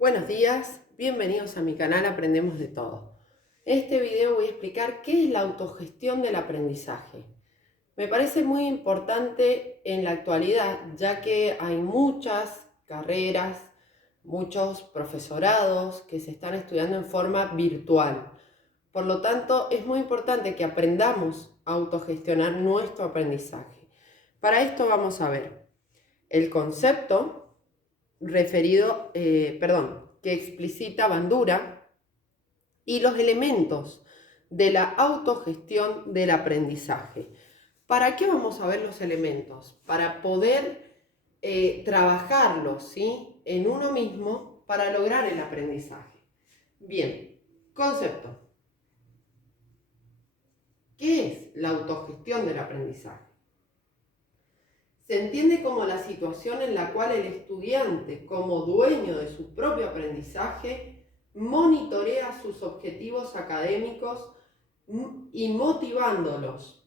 Buenos días, bienvenidos a mi canal Aprendemos de Todo. En este video voy a explicar qué es la autogestión del aprendizaje. Me parece muy importante en la actualidad, ya que hay muchas carreras, muchos profesorados que se están estudiando en forma virtual. Por lo tanto, es muy importante que aprendamos a autogestionar nuestro aprendizaje. Para esto vamos a ver el concepto que explicita Bandura y los elementos de la autogestión del aprendizaje. ¿Para qué vamos a ver los elementos? Para poder trabajarlos, ¿sí?, en uno mismo para lograr el aprendizaje. Bien, concepto. ¿Qué es la autogestión del aprendizaje? Se entiende como la situación en la cual el estudiante, como dueño de su propio aprendizaje, monitorea sus objetivos académicos y motivándolos.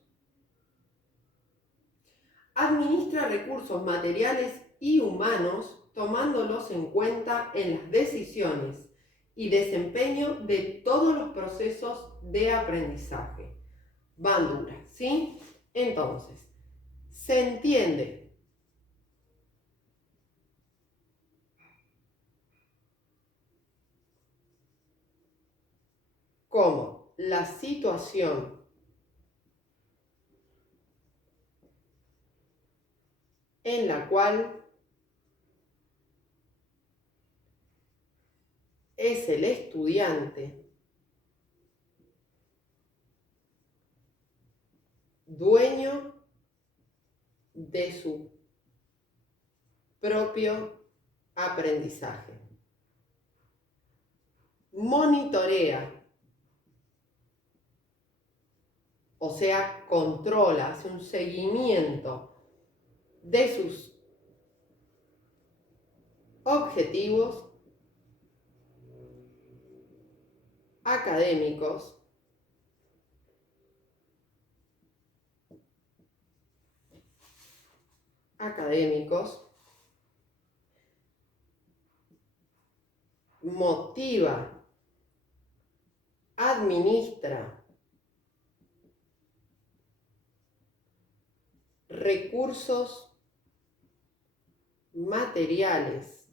Administra recursos materiales y humanos, tomándolos en cuenta en las decisiones y desempeño de todos los procesos de aprendizaje. Bandura, ¿sí? Entonces, se entiende como la situación en la cual es el estudiante dueño de su propio aprendizaje. Monitorea, o sea, controla, hace un seguimiento de sus objetivos académicos motiva, administra recursos materiales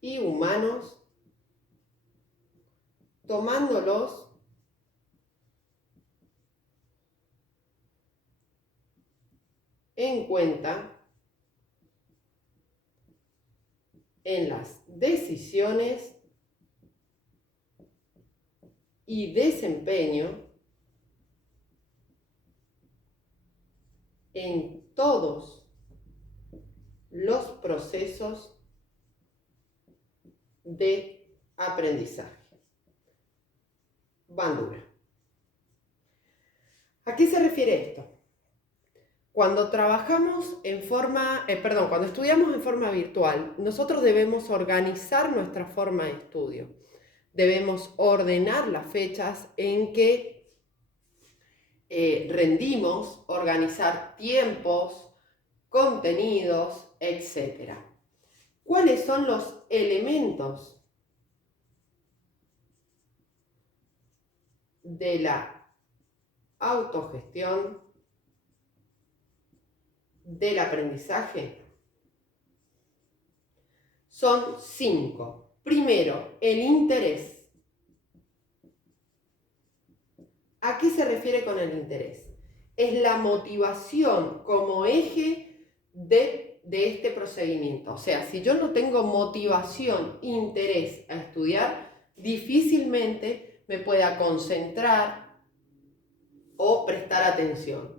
y humanos, tomándolos en cuenta en las decisiones y desempeño en todos los procesos de aprendizaje. Bandura. ¿A qué se refiere esto? Cuando cuando estudiamos en forma virtual, nosotros debemos organizar nuestra forma de estudio. Debemos ordenar las fechas en que rendimos, organizar tiempos, contenidos, etc. ¿Cuáles son los elementos de la autogestión del aprendizaje? Son 5. Primero, el interés. ¿A qué se refiere con el interés? Es la motivación como eje de este procedimiento. O sea, si yo no tengo motivación, interés a estudiar, difícilmente me pueda concentrar o prestar atención.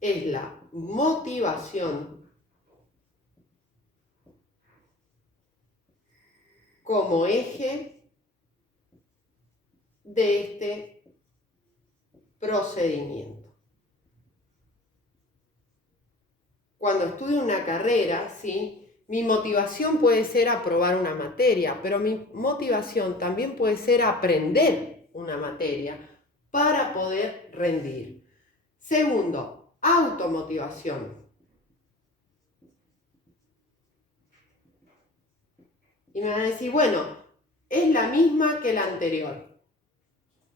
Es la motivación como eje de este procedimiento. Cuando estudio una carrera, ¿sí?, mi motivación puede ser aprobar una materia, pero mi motivación también puede ser aprender una materia para poder rendir. Segundo, automotivación. Y me van a decir, bueno, es la misma que la anterior.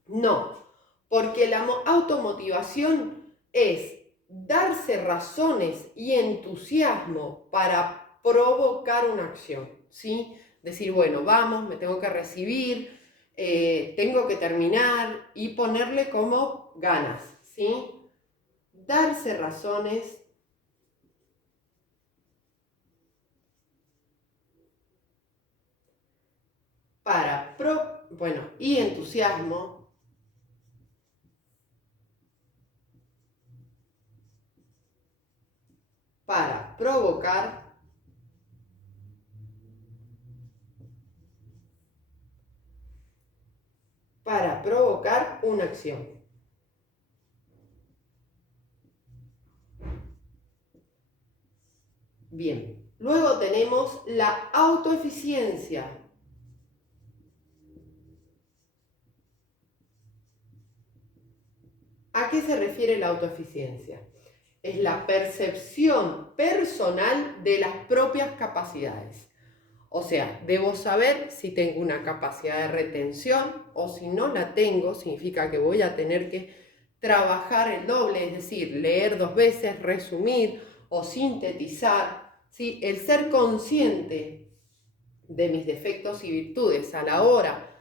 No, porque la automotivación es darse razones y entusiasmo para provocar una acción, ¿sí? Decir, bueno, vamos, me tengo que recibir, tengo que terminar y ponerle como ganas, ¿sí? Darse razones para, y entusiasmo para provocar una acción. Bien, luego tenemos la autoeficiencia. ¿A qué se refiere la autoeficiencia? Es la percepción personal de las propias capacidades. O sea, debo saber si tengo una capacidad de retención o si no la tengo, significa que voy a tener que trabajar el doble, es decir, leer 2 veces, resumir o sintetizar. ¿Sí? El ser consciente de mis defectos y virtudes a la hora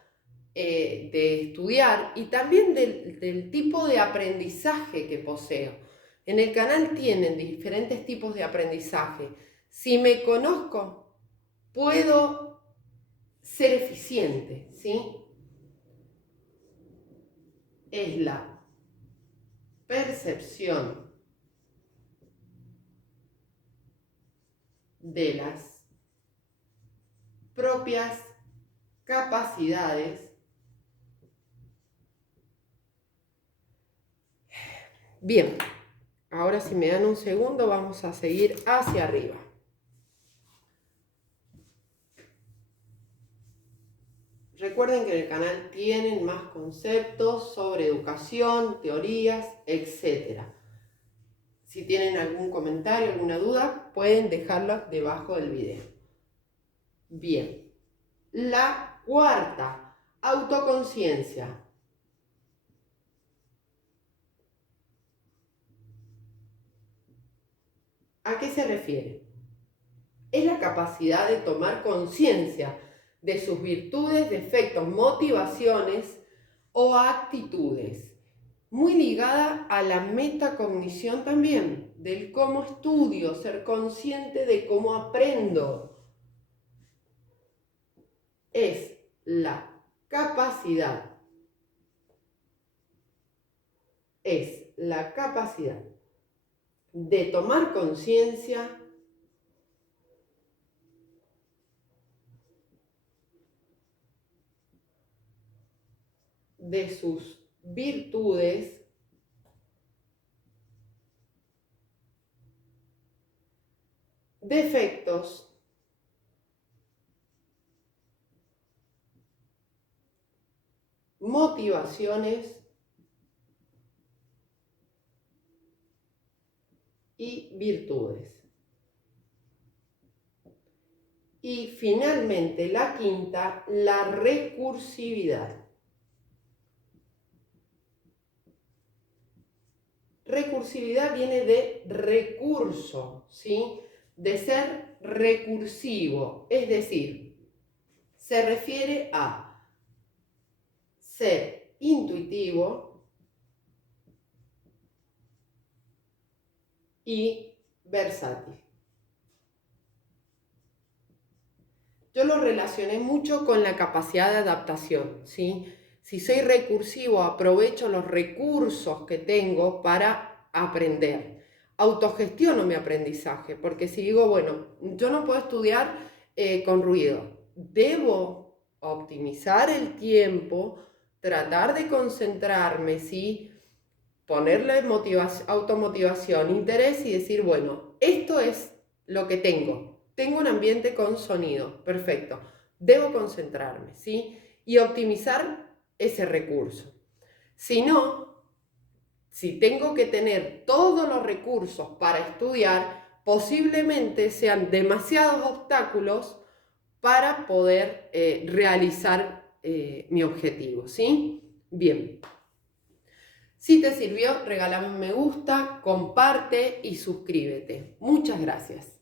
de estudiar y también del tipo de aprendizaje que poseo. En el canal tienen diferentes tipos de aprendizaje. Si me conozco, puedo ser eficiente, ¿sí? Es la percepción de las propias capacidades. Bien, ahora si me dan un segundo vamos a seguir hacia arriba. Recuerden que en el canal tienen más conceptos sobre educación, teorías, etc. Si tienen algún comentario, alguna duda, pueden dejarlo debajo del video. Bien, la cuarta, autoconciencia. ¿A qué se refiere? Es la capacidad de tomar conciencia de sus virtudes, defectos, motivaciones o actitudes. Muy ligada a la metacognición también, del cómo estudio, ser consciente de cómo aprendo. Es la capacidad de tomar conciencia de sus virtudes, defectos, motivaciones y virtudes. Y finalmente la quinta, la recursividad. Recursividad viene de recurso, ¿sí? De ser recursivo, es decir, se refiere a ser intuitivo y versátil. Yo lo relacioné mucho con la capacidad de adaptación, ¿sí? Si soy recursivo, aprovecho los recursos que tengo para aprender. Autogestiono mi aprendizaje, porque si digo, bueno, yo no puedo estudiar con ruido, debo optimizar el tiempo, tratar de concentrarme, ¿sí? Ponerle automotivación, interés y decir, bueno, esto es lo que tengo. Tengo un ambiente con sonido, perfecto. Debo concentrarme, ¿sí? Y optimizar ese recurso. Si no, si tengo que tener todos los recursos para estudiar, posiblemente sean demasiados obstáculos para poder realizar mi objetivo, ¿sí? Bien. Si te sirvió, regálame un me gusta, comparte y suscríbete. Muchas gracias.